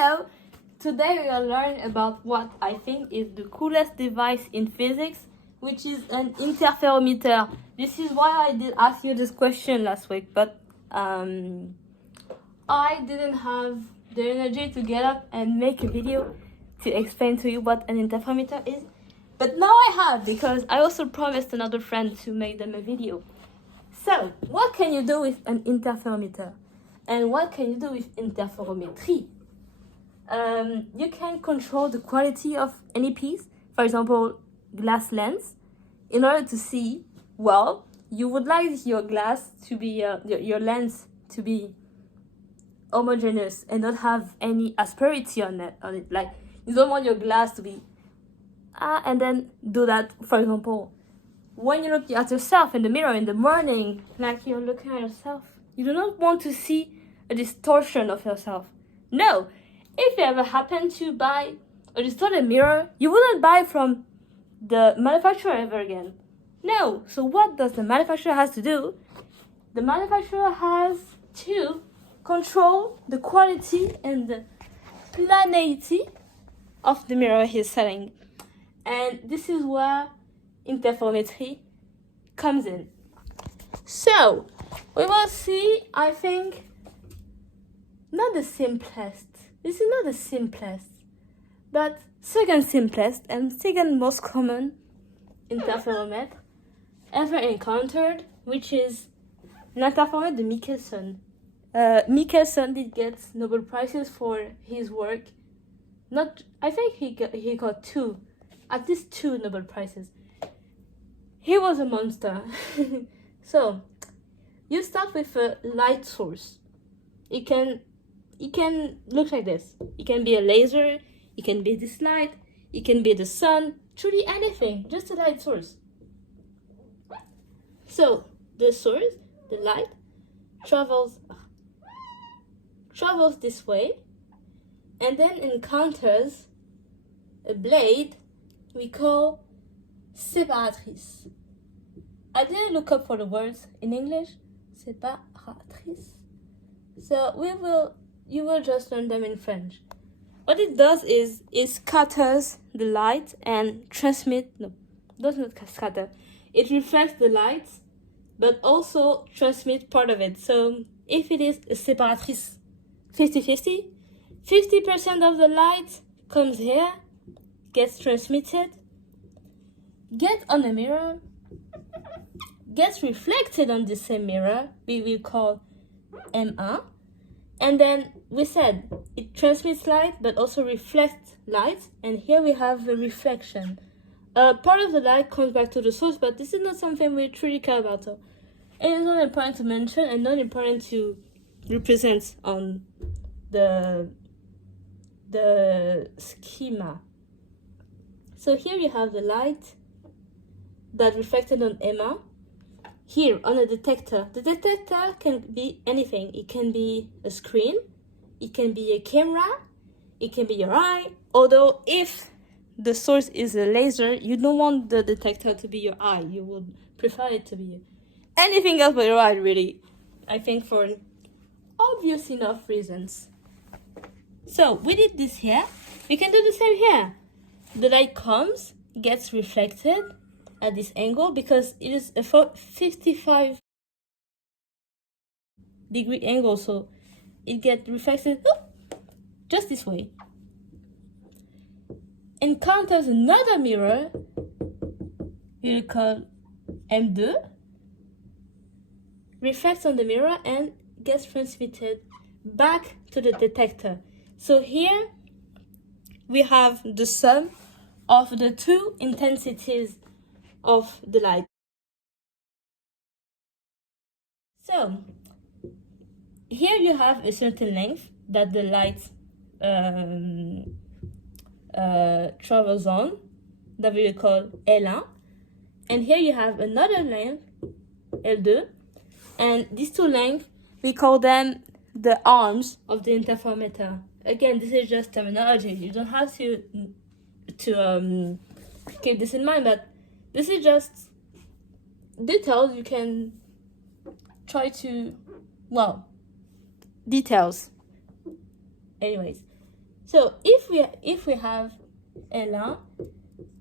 Hello! Today we are learning about what I think is the coolest device in physics, which is an interferometer. This is why I did ask you this question last week, but I didn't have the energy to get up and make a video to explain to you what an interferometer is. But now I have, because I also promised another friend to make them a video. So, what can you do with an interferometer? And what can you do with interferometry? You can control the quality of any piece, for example, glass lens, in order to see, well, you would like your glass to be, your lens to be homogeneous and not have any asperity on it. Like, you don't want your glass to be, and then do that, for example, when you look at yourself in the mirror in the morning, like you're looking at yourself, you do not want to see a distortion of yourself. No, if you ever happen to buy a distorted mirror, you wouldn't buy from the manufacturer ever again. No, so what does the manufacturer has to do? The manufacturer has to control the quality and the planarity of the mirror he's selling. And this is where interferometry comes in. So, we will see, I think, not the simplest. This is not the simplest, but second simplest and second most common interferometer ever encountered, which is an interferometer de Michelson. Michelson did get Nobel Prizes for his work. I think he got at least two Nobel Prizes. He was a monster. So, you start with a light source. It can look like this. It can be a laser, it can be this light, it can be the sun, truly anything, just a light source. So, the source, the light, travels this way, and then encounters a blade we call séparatrice. I didn't look up for the words in English, séparatrice. So you will just learn them in French. What it does is it scatters the light and does not scatter. It reflects the light, but also transmits part of it. So if it is a séparatrice 50-50, 50% of the light comes here, gets transmitted, gets on the mirror, gets reflected on the same mirror, we will call M1, and then we said it transmits light but also reflects light, and here we have the reflection. Part of the light comes back to the source, but this is not something we truly care about, so it is not important to mention and not important to represent on the schema. So here you have the light that reflected on M1. Here on a detector, the detector can be anything. It can be a screen, it can be a camera, it can be your eye. Although if the source is a laser, you don't want the detector to be your eye. You would prefer it to be anything else but your eye, really. I think for obvious enough reasons. So we did this here. We can do the same here. The light comes, gets reflected at this angle because it is a 55 degree angle, so it gets reflected just this way. Encounters another mirror we'll call M2, reflects on the mirror and gets transmitted back to the detector. So here we have the sum of the two intensities of the light. So here you have a certain length that the light travels on, that we will call L1, and here you have another length, L2, and these two lengths we call them the arms of the interferometer. Again, this is just terminology. You don't have to keep this in mind, but this is just details you can try to, details. Anyways, So if we have L1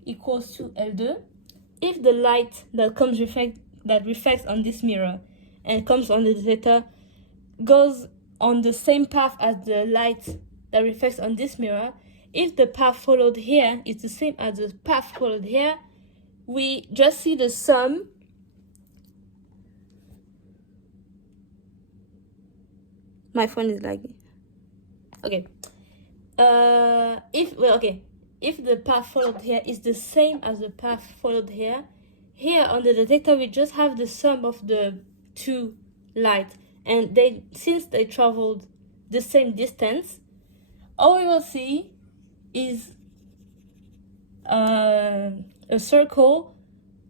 equals to L2, if the light that reflects on this mirror and comes on the detector goes on the same path as the light that reflects on this mirror, if the path followed here is the same as the path followed here, we just see the sum my phone is lagging. Okay. If the path followed here is the same as the path followed here on the detector we just have the sum of the two lights, and since they traveled the same distance, all we will see is a circle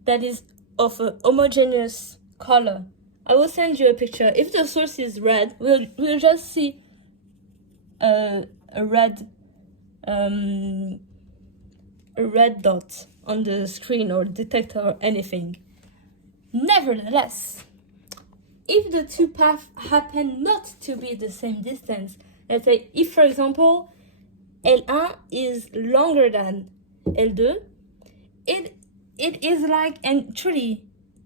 that is of a homogeneous color. I will send you a picture. If the source is red, we'll just see a red dot on the screen or detector or anything. Nevertheless, if the two paths happen not to be the same distance, let's say if for example L1 is longer than L2, it is like, and truly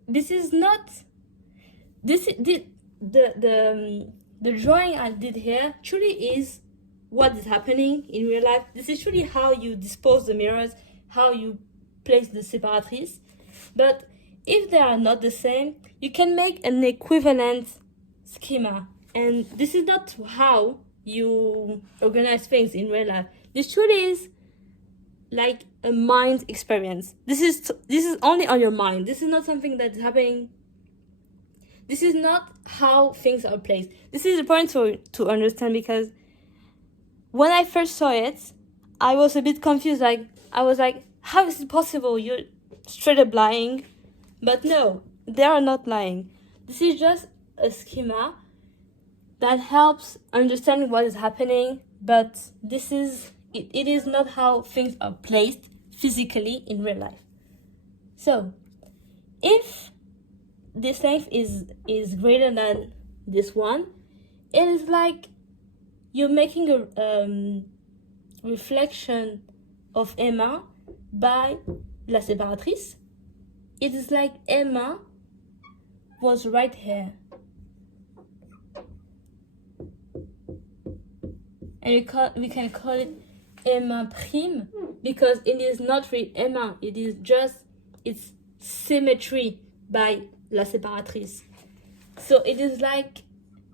this is not the drawing I did here truly is what is happening in real life. This is truly how you dispose the mirrors, how you place the separatrice. But if they are not the same, you can make an equivalent schema. And this is not how you organize things in real life. This truly is like a mind experience. This is only on your mind. This is not something that's happening. This is not how things are placed. This is important to understand, because when I first saw it, I was a bit confused. I was like, how is it possible? You're straight up lying. But no, they are not lying. This is just a schema that helps understanding what is happening, but it is not how things are placed physically in real life. So, if this length is greater than this one, it is like you're making a reflection of Emma by la séparatrice. It is like Emma was right here. And we can call it Emma prime, because it is not really Emma, it is just its symmetry by la séparatrice. So it is like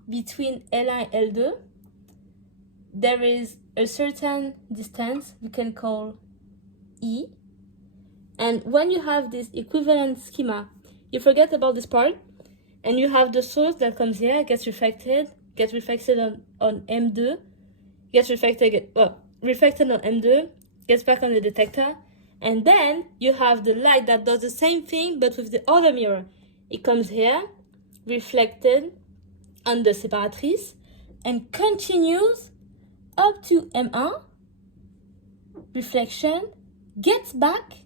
between L1 and L2, there is a certain distance we can call E. And when you have this equivalent schema, you forget about this part, and you have the source that comes here, gets reflected on M2, gets reflected on M2, gets back on the detector, and then you have the light that does the same thing but with the other mirror. It comes here, reflected on the séparatrice, and continues up to M1, reflection, gets back,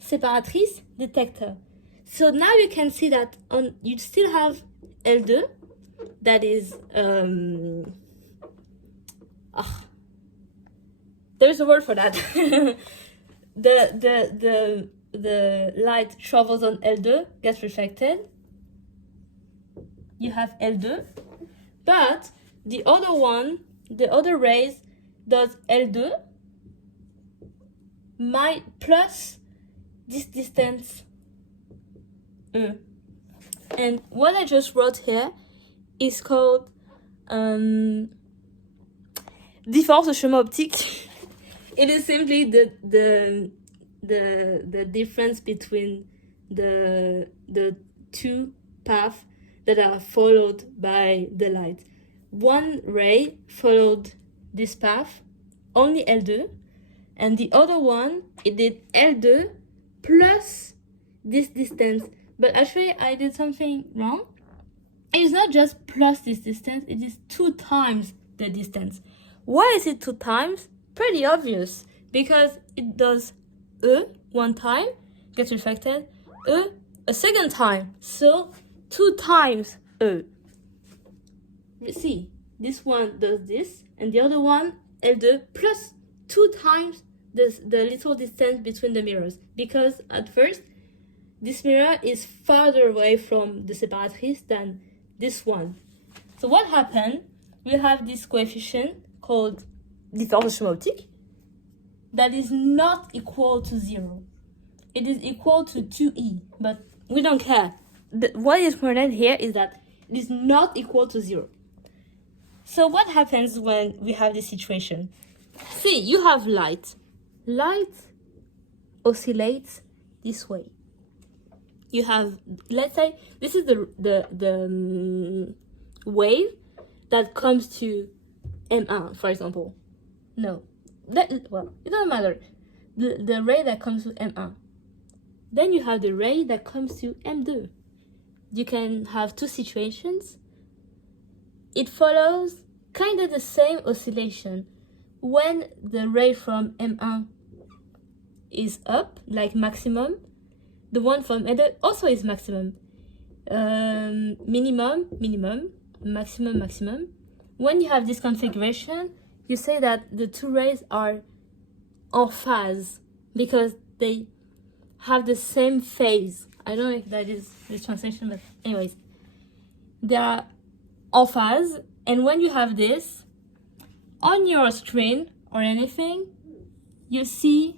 séparatrice, detector. So now you can see that you still have L2, that is there's a word for that. the light travels on L2, gets reflected. You have L2, but the other rays does L2 plus this distance E. And what I just wrote here is called différence de chemin optique. It is simply the difference between the two paths that are followed by the light. One ray followed this path, only L2, and the other one, it did L2 plus this distance. But actually, I did something wrong. It is not just plus this distance, it is 2 times the distance. Why is it 2 times? Pretty obvious, because it does E one time, gets reflected, E a second time, so 2 times E. See, this one does this, and the other one L2 plus 2 times the little distance between the mirrors, because at first this mirror is farther away from the separatrice than this one. So what happened? We have this coefficient called differentiation optique that is not equal to 0. It is equal to 2e, but we don't care. What is important here is that it is not equal to 0. So what happens when we have this situation? See, you have light. Light oscillates this way. You have, let's say, this is the wave that comes to M1, for example. No, well, it doesn't matter. The ray that comes to M1. Then you have the ray that comes to M2. You can have two situations. It follows kind of the same oscillation. When the ray from M1 is up, like maximum, the one from M2 also is maximum. Minimum, maximum, maximum. When you have this configuration, you say that the two rays are en phase because they have the same phase. I don't know if that is the translation, but anyways, they are en phase. And when you have this on your screen or anything, you see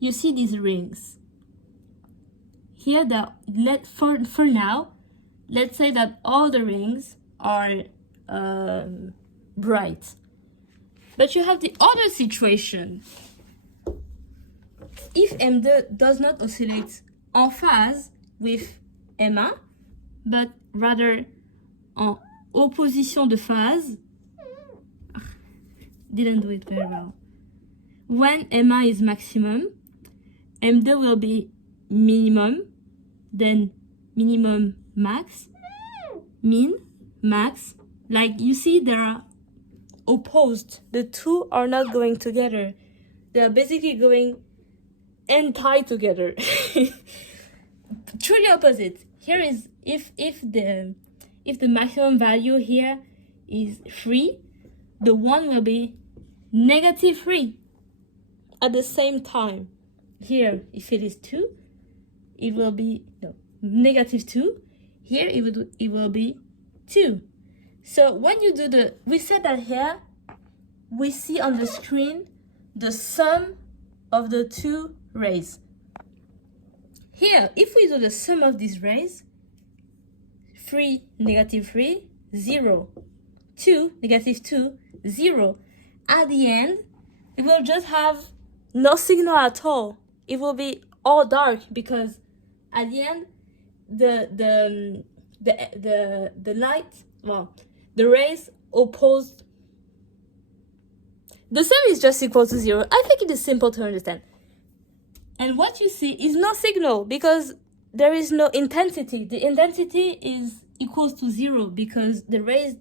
these rings. Here, for now, let's say that all the rings are bright. But you have the other situation. If M2 does not oscillate en phase with M1, but rather en opposition de phase, didn't do it very well. When M1 is maximum, M2 will be minimum, then minimum max, min, max. Like you see, they are opposed. The two are not going together. They are basically going anti together. Truly opposite. Here is if the maximum value here is 3, the one will be negative 3 at the same time. Here, if it is 2, it will be negative 2. Here it will be 2. So when you do we said that here we see on the screen the sum of the two rays. Here, if we do the sum of these rays, 3, negative 3, 0, 2, negative 2, 0, at the end, it will just have no signal at all. It will be all dark because at the end, the light, well, the rays opposed. The sum is just equal to 0. I think it is simple to understand. And what you see is no signal because there is no intensity. The intensity is equals to 0 because the rays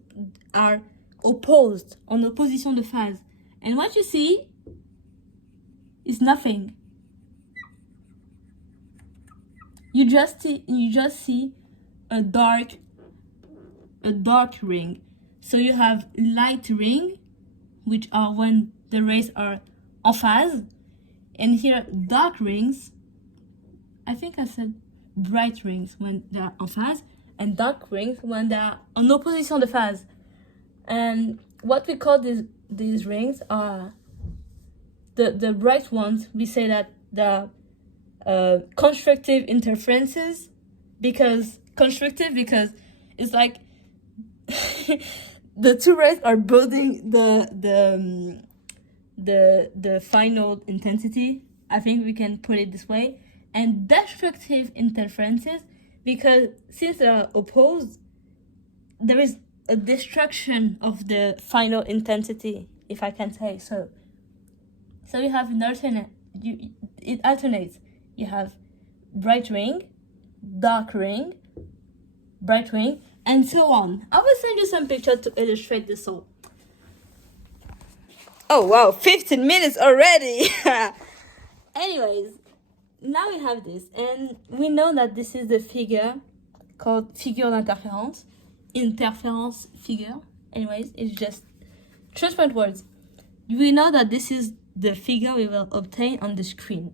are opposed, on opposition de phase. And what you see is nothing. You just see a dark ring. So you have light ring, which are when the rays are en phase, and here dark rings. I think I said bright rings when they are en phase, and dark rings when they are en opposition de phase. And what we call these rings are the bright ones. We say that the constructive interferences, because it's like the two rays are building the final intensity. I think we can put it this way. And destructive interferences, because since they are opposed, there is a destruction of the final intensity, if I can say so. So you have an alternate. It alternates. You have bright ring, dark ring, bright ring, and so on. I will send you some pictures to illustrate this all. Oh wow, 15 minutes already. Anyways, now we have this, and we know that this is the figure called figure d'interférence. Interference figure. Anyways, it's just transparent words. We know that this is the figure we will obtain on the screen.